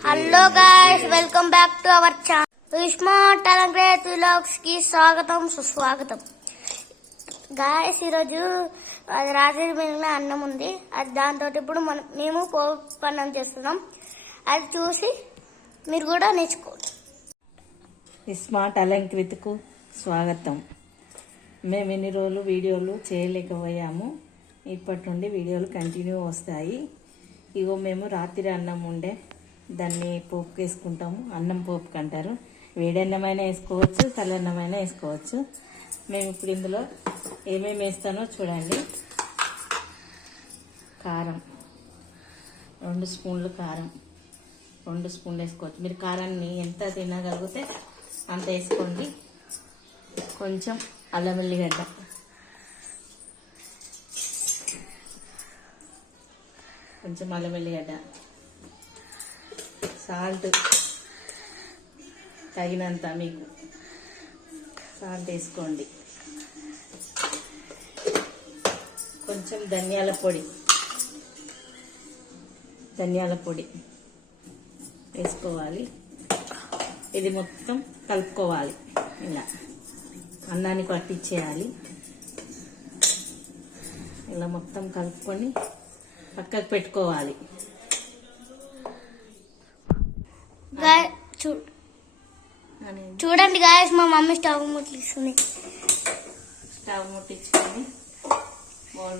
Hello guys, welcome back to our channel smart talent vlogs కి స్వాగతం సుస్వాగతం. Guys, ఈరోజు అది రాత్రి మిగిలిన అన్నం ఉంది. అది దాంతో ఇప్పుడు మేము పోపు అన్నం చేస్తున్నాం. అది చూసి మీరు కూడా నేర్చుకోండి. స్మార్ట్ అలంకృతికు స్వాగతం. మేము ఎన్ని రోజులు వీడియోలు చేయలేకపోయాము. ఇప్పటి నుండి వీడియోలు కంటిన్యూ వస్తాయి. ఇగో మేము రాత్రి అన్నం ఉండే దాన్ని పోపుకి వేసుకుంటాము. అన్నం పోపుకి అంటారు. వేడన్నమైనా వేసుకోవచ్చు, చల్లన్నమైనా వేసుకోవచ్చు. మేము ఇప్పుడు ఇందులో ఏమేమి వేస్తానో చూడండి. కారం 2 స్పూన్లు కారం, 2 స్పూన్లు వేసుకోవచ్చు. మీరు కారాన్ని ఎంత తినగలిగితే అంత వేసుకోండి. కొంచెం అల్లం వెల్లిగడ్డ, సాల్ట్ తగినంత, మీకు సాల్ట్ వేసుకోండి. కొంచెం ధనియాల పొడి వేసుకోవాలి. ఇది మొత్తం కలుపుకోవాలి. ఇలా అన్నానికి పట్టించేయాలి. ఇలా మొత్తం కలుపుకొని పక్కకు పెట్టుకోవాలి. చూడండి గాయస్, మా మమ్మీ స్టవ్ ముట్టిస్తుంది. స్టవ్ ముట్టించుకొని బౌల్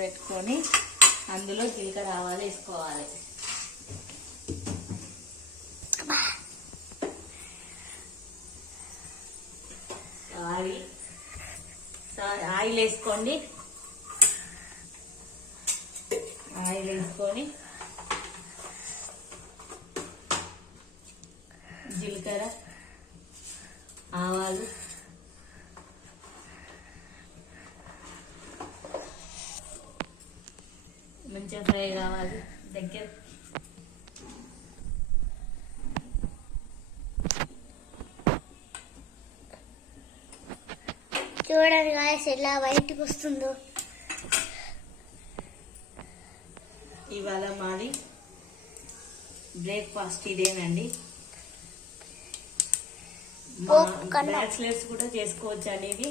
పెట్టుకొని అందులో జీలకర్ర ఆవాలు వేసుకోవాలి. ఆయిల్ వేసుకోండి. ఆయిల్ వేసుకొని జీలకర్ర, ఆవాలు, మంచిగా ఫ్రై కావాలి. దగ్గర చూడండి గాయస్ ఎలా బయటికి వస్తుందో. ఇవాళ మాది బ్రేక్ఫాస్ట్ ఇదేనండి. బ్యాచిలర్స్ కూడా చేసుకోవచ్చు అనేది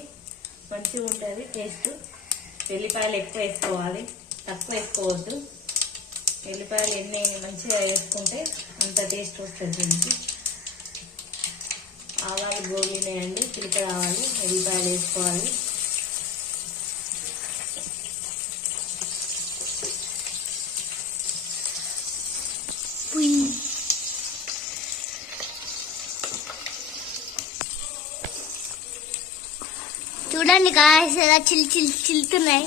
మంచిగా ఉంటుంది టేస్ట్. ఎల్లిపాయలు ఎక్కువ వేసుకోవాలి, తక్కువ వేసుకోవద్దు. ఎల్లిపాయలు ఎన్ని మంచిగా వేసుకుంటే అంత టేస్ట్ వస్తుంది దీనికి. ఆవాలు గోలినాయండి, జీలకర్ర ఆవాలు, ఎల్లిపాయలు వేసుకోవాలి. చూడండి గాయస్ ఎలా చిల్లుతున్నాయి.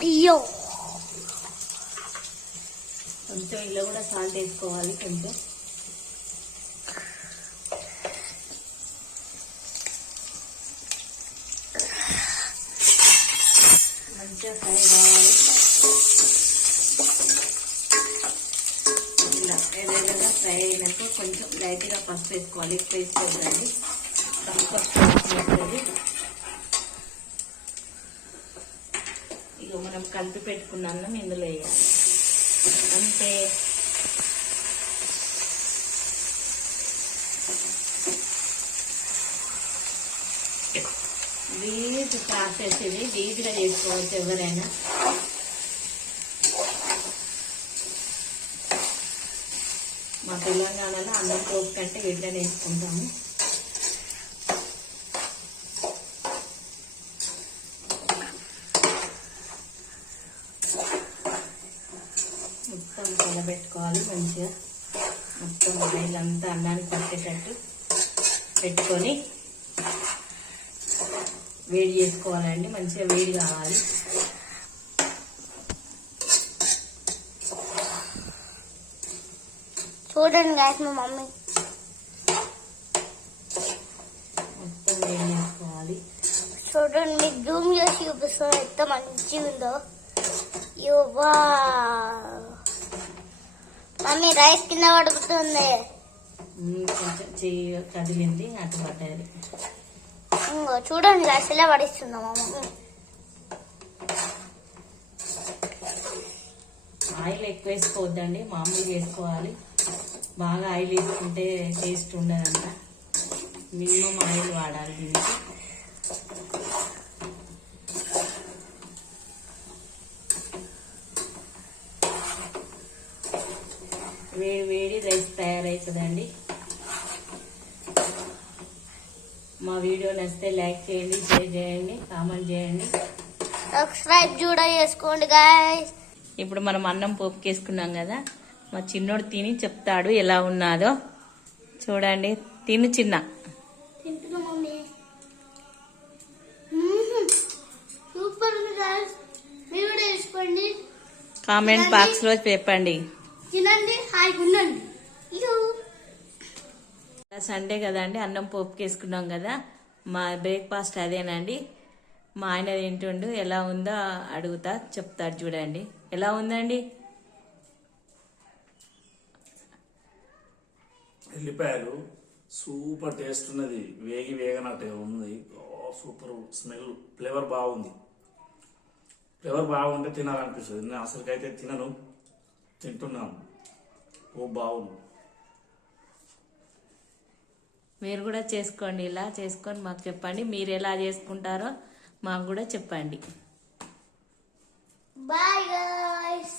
అయ్యో, కొంచెం ఇలా కూడా సాల్ట్ వేసుకోవాలి. కొంచెం మంచిగా ఫ్రై కావాలి. ఇలా ఏదైనా ఫ్రై అయినట్టు కొంచెం లైట్గా పసుపు వేసుకోవాలి. ఎక్కువ వేసుకోవద్దండి, వస్తుంది. ఇక మనం కలిపి పెట్టుకున్న అన్నం ఇందులో వేయాలి. అంతే. ఈజీ ప్రాసెస్ ఇది, ఈజీగా చేసుకోవచ్చు ఎవరైనా. మా తెలంగాణలో అన్నం పోపు కంటే వీటిని వేసుకుంటాము. మొత్తం కలబెట్టుకోవాలి మంచిగా. మొత్తం ఆయిల్ అంతా అన్నానికి పట్టేటట్టు పెట్టుకొని వేడి చేసుకోవాలండి. మంచిగా వేడి కావాలి. చూడండి గాయస్, మా మమ్మీ మొత్తం వేడి చేసుకోవాలి. చూడండి, మీకు జూమ్ చేసి చూపిస్తాను ఎంత మంచిగా ఉందో. యువా మమ్మీ, రైస్ కింద పడుతుంది. కొంచెం చెయ్యి కదిలింది, అటు పడ్డది. చూడండి గాయస్ ఎలా పడిస్తుందా మా మమ్మీ. ఆయిల్ ఎక్కువ వేసుకోవద్దండి, మామూలుగా వేసుకోవాలి. బాగా ఆయిల్ వేసుకుంటే టేస్ట్ ఉండదంట. మినిమం ఆయిల్ వాడాలి దీనికి. వేడి వేడి రైస్ తయారవుతుందండి. మా వీడియో నచ్చితే లైక్ చేయండి, షేర్ చేయండి, కామెంట్ చేయండి, సబ్స్క్రైబ్ కూడా చేసుకోండి గాయస్. ఇప్పుడు మనం అన్నం పోపుకేసుకున్నాం కదా, మా చిన్నోడు తిని చెప్తాడు ఎలా ఉన్నాదో. చూడండి, తిను చిన్న. తింటున్నా మమ్మీ. సూపర్ ఉంది గాయస్. మీరు కూడా వేసుకోండి, కామెంట్ బాక్స్ లో చెప్పండి. తినండి, హాయిగా ఉండండి. సండే కదండి, అన్నం పోపుకేసుకున్నాం కదా, మా బ్రేక్ఫాస్ట్ అదేనండి. మా ఆయన తింటుండు, ఎలా ఉందో అడుగుతా, చెప్తాడు. చూడండి ఎలా ఉందండి. ఎల్లిపాయలు సూపర్ టేస్ట్ ఉన్నది, వేగనట్టు ఉంది. సూపర్ స్మెల్, ఫ్లేవర్ బాగుంది. ఫ్లేవర్ బాగుంటే తినాలనిపిస్తుంది. నేను అసలుకైతే తినను, తింటున్నాను. బాగుంది. మీరు కూడా చేసుకోండి, ఇలా చేసుకొని మాకు చెప్పండి. మీరు ఎలా చేసుకుంటారో మాకు కూడా చెప్పండి. Bye guys.